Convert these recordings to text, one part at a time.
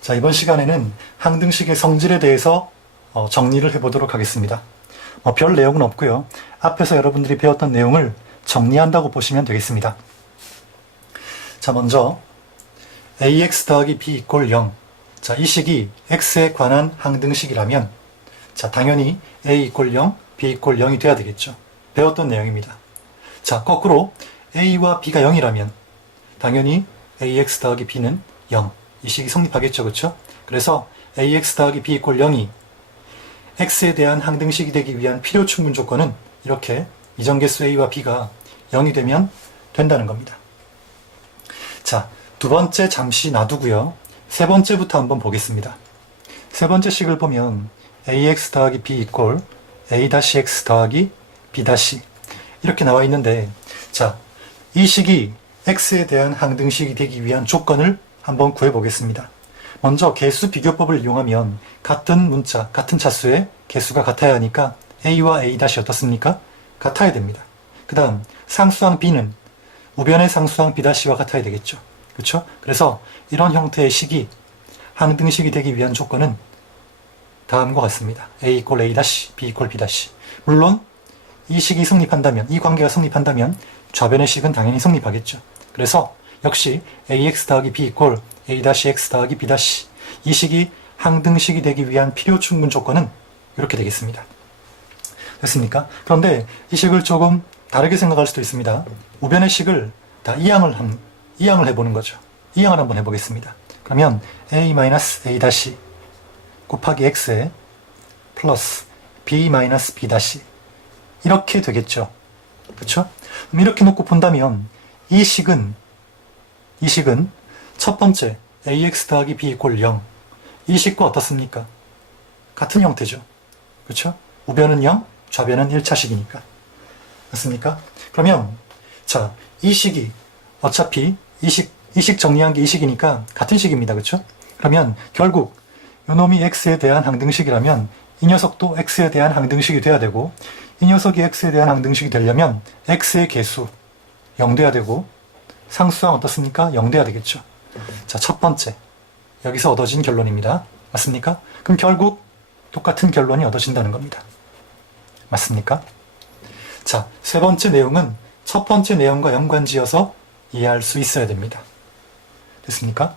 자, 이번 시간에는 항등식의 성질에 대해서 정리를 해보도록 하겠습니다. 별 내용은 없고요. 앞에서 여러분들이 배웠던 내용을 정리한다고 보시면 되겠습니다. 자, 먼저 ax 더하기 b 이꼴 0. 자, 이 식이 x에 관한 항등식이라면 자, 당연히 a 이꼴 0, b 이꼴 0이 돼야 되겠죠. 배웠던 내용입니다. 자, 거꾸로 a와 b가 0이라면 당연히 ax 더하기 b는 0. 이 식이 성립하겠죠. 그렇죠? 그래서 ax 더하기 b 이꼴 0이 x에 대한 항등식이 되기 위한 필요 충분 조건은 이렇게 이정계수 a와 b가 0이 되면 된다는 겁니다. 자, 두 번째 잠시 놔두고요. 세 번째부터 한번 보겠습니다. 세 번째 식을 보면 ax 더하기 b 이꼴 a-x 더하기 b- 이렇게 나와 있는데, 자, 이 식이 x에 대한 항등식이 되기 위한 조건을 한번 구해 보겠습니다. 먼저 개수 비교법을 이용하면 같은 문자, 같은 차수의 개수가 같아야 하니까 a와 a- 어떻습니까? 같아야 됩니다. 그 다음 상수항 b는 우변의 상수항 b-와 같아야 되겠죠. 그렇죠? 그래서 이런 형태의 식이 항등식이 되기 위한 조건은 다음과 같습니다. a 이꼴 a-, b 이꼴 b-. 물론 이 식이 성립한다면, 이 관계가 성립한다면 좌변의 식은 당연히 성립하겠죠. 그래서 역시 ax 더하기 b 이꼴 a-x 더하기 b-. 이 식이 항등식이 되기 위한 필요 충분 조건은 이렇게 되겠습니다. 됐습니까? 그런데 이 식을 조금 다르게 생각할 수도 있습니다. 우변의 식을 다 이항을 해보는 거죠. 이항을 한번 해보겠습니다. 그러면 a-a' 곱하기 x에 플러스 b-b' 이렇게 되겠죠. 그렇죠? 그럼 이렇게 놓고 본다면 이 식은 첫 번째 ax 더하기 b 이꼴 0. 이 식과 어떻습니까? 같은 형태죠. 그렇죠? 우변은 0, 좌변은 1차식이니까. 맞습니까? 그러면 자, 이 식이 어차피 이 식 정리한 게 이 식이니까 같은 식입니다. 그렇죠? 그러면 결국 요놈이 x에 대한 항등식이라면 이 녀석도 x에 대한 항등식이 돼야 되고, 이 녀석이 x에 대한 항등식이 되려면 x의 개수 0 돼야 되고, 상수항 어떻습니까? 0 돼야 되겠죠. 자, 첫 번째 여기서 얻어진 결론입니다. 맞습니까? 그럼 결국 똑같은 결론이 얻어진다는 겁니다. 맞습니까? 자, 세 번째 내용은 첫 번째 내용과 연관지어서 이해할 수 있어야 됩니다. 됐습니까?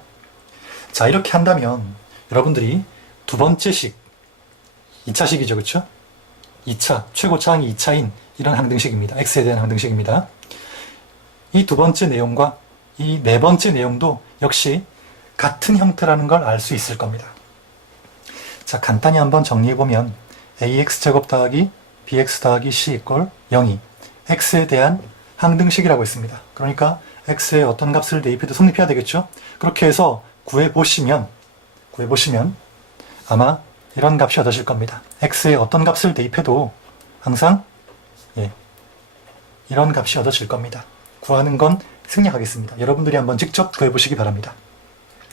자, 이렇게 한다면 여러분들이 두 번째 식, 2차식이죠. 그렇죠? 2차, 최고차항이 2차인 이런 항등식입니다. x에 대한 항등식입니다. 이 두 번째 내용과 이 네 번째 내용도 역시 같은 형태라는 걸 알 수 있을 겁니다. 자, 간단히 한번 정리해보면 ax제곱 더하기 bx 더하기 c 이꼴 0이 x에 대한 항등식이라고 했습니다. 그러니까 x에 어떤 값을 대입해도 성립해야 되겠죠? 그렇게 해서 구해보시면 아마 이런 값이 얻어질 겁니다. x에 어떤 값을 대입해도 항상 이런 값이 얻어질 겁니다. 구하는 건 생략하겠습니다. 여러분들이 한번 직접 구해보시기 바랍니다.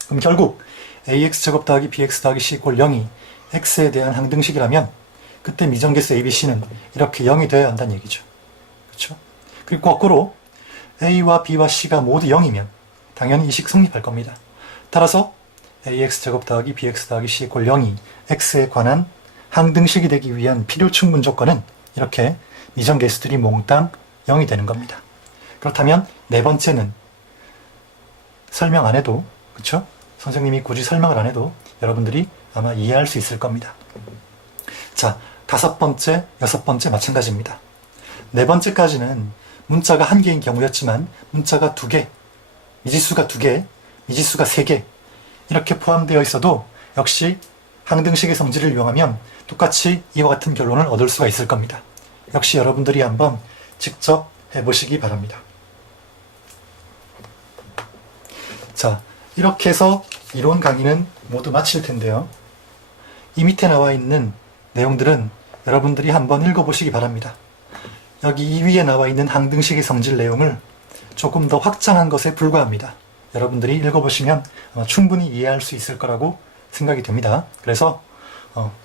그럼 결국 ax제곱 더하기 bx 더하기 c 이꼴 0이 x에 대한 항등식이라면 그때 미정계수 abc는 이렇게 0이 되어야 한다는 얘기죠. 그렇죠? 그리고 거꾸로 a와 b와 c가 모두 0이면 당연히 이 식 성립할 겁니다. 따라서 ax제곱 더하기 bx 더하기 c 이꼴 0이 x에 관한 항등식이 되기 위한 필요 충분 조건은 이렇게 미정계수들이 몽땅 0이 되는 겁니다. 그렇다면 네 번째는 설명 안 해도, 그렇죠? 선생님이 굳이 설명을 안 해도 여러분들이 아마 이해할 수 있을 겁니다. 자, 다섯 번째, 여섯 번째 마찬가지입니다. 네 번째까지는 문자가 한 개인 경우였지만 문자가 두 개, 미지수가 두 개, 미지수가 세 개 이렇게 포함되어 있어도 역시 항등식의 성질을 이용하면 똑같이 이와 같은 결론을 얻을 수가 있을 겁니다. 역시 여러분들이 한번 직접 해보시기 바랍니다. 자, 이렇게 해서 이론 강의는 모두 마칠 텐데요. 이 밑에 나와 있는 내용들은 여러분들이 한번 읽어보시기 바랍니다. 여기 이 위에 나와 있는 항등식의 성질 내용을 조금 더 확장한 것에 불과합니다. 여러분들이 읽어보시면 충분히 이해할 수 있을 거라고 생각이 됩니다. 그래서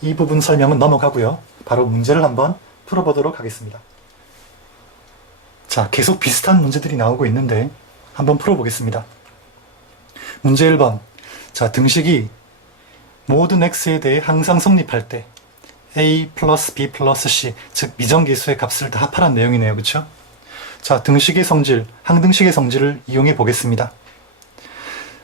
이 부분 설명은 넘어가고요. 바로 문제를 한번 풀어보도록 하겠습니다. 자, 계속 비슷한 문제들이 나오고 있는데 한번 풀어보겠습니다. 문제 1번. 자, 등식이 모든 x에 대해 항상 성립할 때 a 플러스 b 플러스 c, 즉 미정계수의 값을 다 합하라는 내용이네요. 그쵸? 자, 등식의 성질, 항등식의 성질을 이용해 보겠습니다.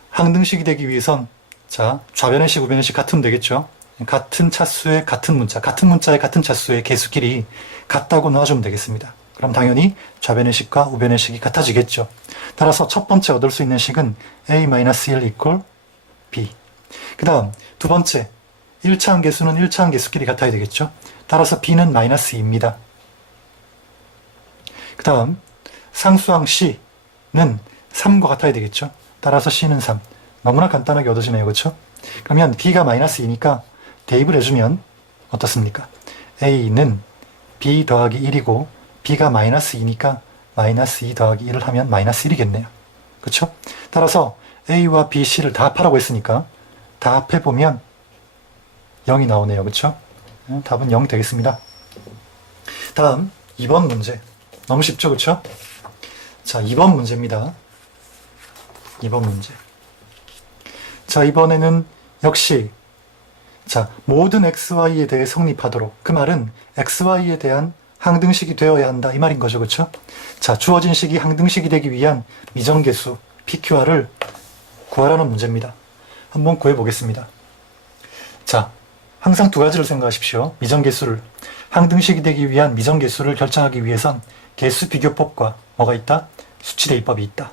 항등식이 되기 위해선 자, 좌변의 식, 우변의 식 같으면 되겠죠? 같은 차수의 같은 문자, 같은 문자의 같은 차수의 개수끼리 같다고 놔주면 되겠습니다. 그럼 당연히 좌변의 식과 우변의 식이 같아지겠죠. 따라서 첫 번째 얻을 수 있는 식은 a-1 equal b. 그 다음 두 번째 1차 함계수는 1차 함계수끼리 같아야 되겠죠. 따라서 b는 마이너스 2입니다. 그 다음 상수항 c는 3과 같아야 되겠죠. 따라서 c는 3. 너무나 간단하게 얻어지네요. 그렇죠? 그러면 b가 마이너스 2니까 대입을 해주면 어떻습니까? a는 b 더하기 1이고 b가 마이너스 2니까 마이너스 2 더하기 1을 하면 마이너스 1이겠네요. 그렇죠? 따라서 a와 b, c를 다 합하라고 했으니까 다 합해보면 0이 나오네요. 그렇죠? 답은 0 되겠습니다. 다음 2번 문제. 너무 쉽죠? 그렇죠? 자, 2번 문제입니다. 2번 문제. 자, 이번에는 역시 자, 모든 xy에 대해 성립하도록, 그 말은 xy에 대한 항등식이 되어야 한다 이 말인 거죠. 그렇죠? 자, 주어진 식이 항등식이 되기 위한 미정계수 PQR을 구하라는 문제입니다. 한번 구해보겠습니다. 자, 항상 두 가지를 생각하십시오. 미정계수를, 항등식이 되기 위한 미정계수를 결정하기 위해선 계수 비교법과 뭐가 있다? 수치대입법이 있다.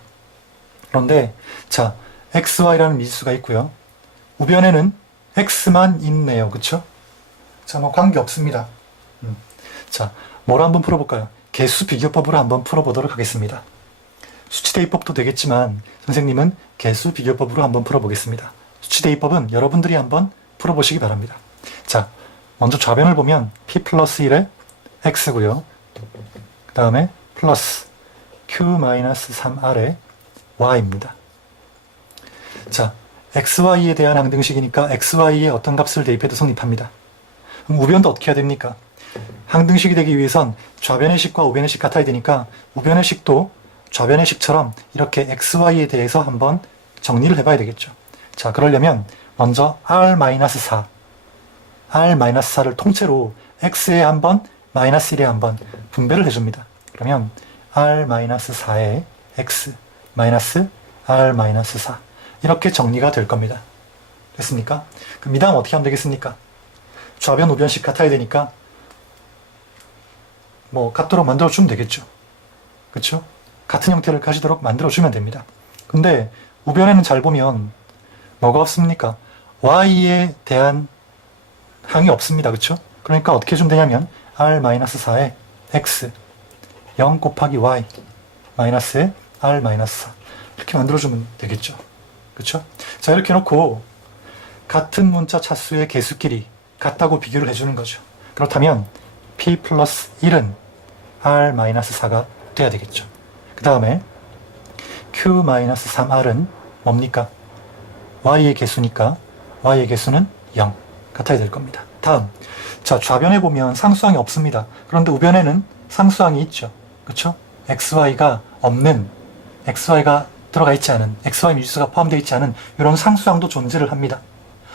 그런데 자, xy라는 미지수가 있고요. 우변에는 x만 있네요. 그쵸? 자, 뭐 관계 없습니다. 자, 뭘 한번 풀어볼까요? 계수 비교법으로 한번 풀어보도록 하겠습니다. 수치대입법도 되겠지만 선생님은 계수 비교법으로 한번 풀어보겠습니다. 수치대입법은 여러분들이 한번 풀어보시기 바랍니다. 자, 먼저 좌변을 보면 p 플러스 1의 x고요. 그 다음에 플러스 q-3r의 y입니다. 자, xy에 대한 항등식이니까 xy에 어떤 값을 대입해도 성립합니다. 그럼 우변도 어떻게 해야 됩니까? 항등식이 되기 위해선 좌변의 식과 우변의 식 같아야 되니까 우변의 식도 좌변의 식처럼 이렇게 xy에 대해서 한번 정리를 해봐야 되겠죠. 자, 그러려면 먼저 r-4, r-4를 통째로 x에 한번, 마이너스 1에 한번 분배를 해줍니다. 그러면 r-4에 x 마이너스 r-4 이렇게 정리가 될 겁니다. 됐습니까? 그럼 이 다음 어떻게 하면 되겠습니까? 좌변, 우변식 같아야 되니까 뭐 같도록 만들어주면 되겠죠. 그쵸? 같은 형태를 가지도록 만들어주면 됩니다. 근데 우변에는 잘 보면 뭐가 없습니까? y에 대한 항이 없습니다. 그쵸? 그러니까 어떻게 해주면 되냐면 r-4에 x 0 곱하기 y 마이너스에 r-4 이렇게 만들어주면 되겠죠. 그쵸? 자, 이렇게 놓고 같은 문자 차수의 개수끼리 같다고 비교를 해주는 거죠. 그렇다면 p 플러스 1은 r-4가 돼야 되겠죠. 그 다음에 q-3r은 뭡니까? y의 개수니까 y의 개수는 0 같아야 될 겁니다. 다음, 자, 좌변에 보면 상수항이 없습니다. 그런데 우변에는 상수항이 있죠. 그쵸? xy가 없는, xy가 들어가 있지 않은, xy 미지수가 포함되어 있지 않은 이런 상수항도 존재를 합니다.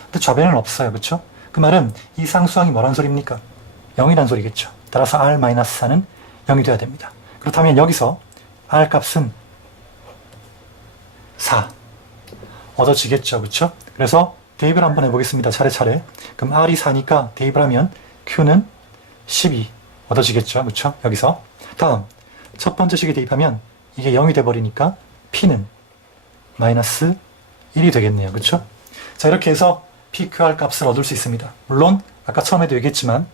근데 좌변에는 없어요. 그쵸? 그 말은 이 상수항이 뭐란 소리입니까? 0이란 소리겠죠. 따라서 r-4는 0이 돼야 됩니다. 그렇다면 여기서 r 값은 4 얻어지겠죠. 그쵸? 그래서 대입을 한번 해보겠습니다. 차례차례. 그럼 r이 4니까 대입을 하면 q는 12 얻어지겠죠. 그쵸? 여기서. 다음, 첫 번째 식에 대입하면 이게 0이 돼버리니까 p는 마이너스 1이 되겠네요. 그쵸? 자, 이렇게 해서 PQR 값을 얻을 수 있습니다. 물론 아까 처음에도 얘기했지만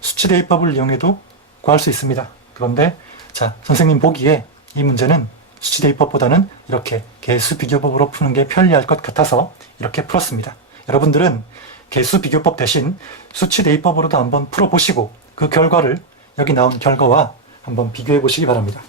수치대입법을 이용해도 구할 수 있습니다. 그런데 자, 선생님 보기에 이 문제는 수치대입법보다는 이렇게 개수비교법으로 푸는 게 편리할 것 같아서 이렇게 풀었습니다. 여러분들은 개수비교법 대신 수치대입법으로도 한번 풀어보시고 그 결과를 여기 나온 결과와 한번 비교해 보시기 바랍니다.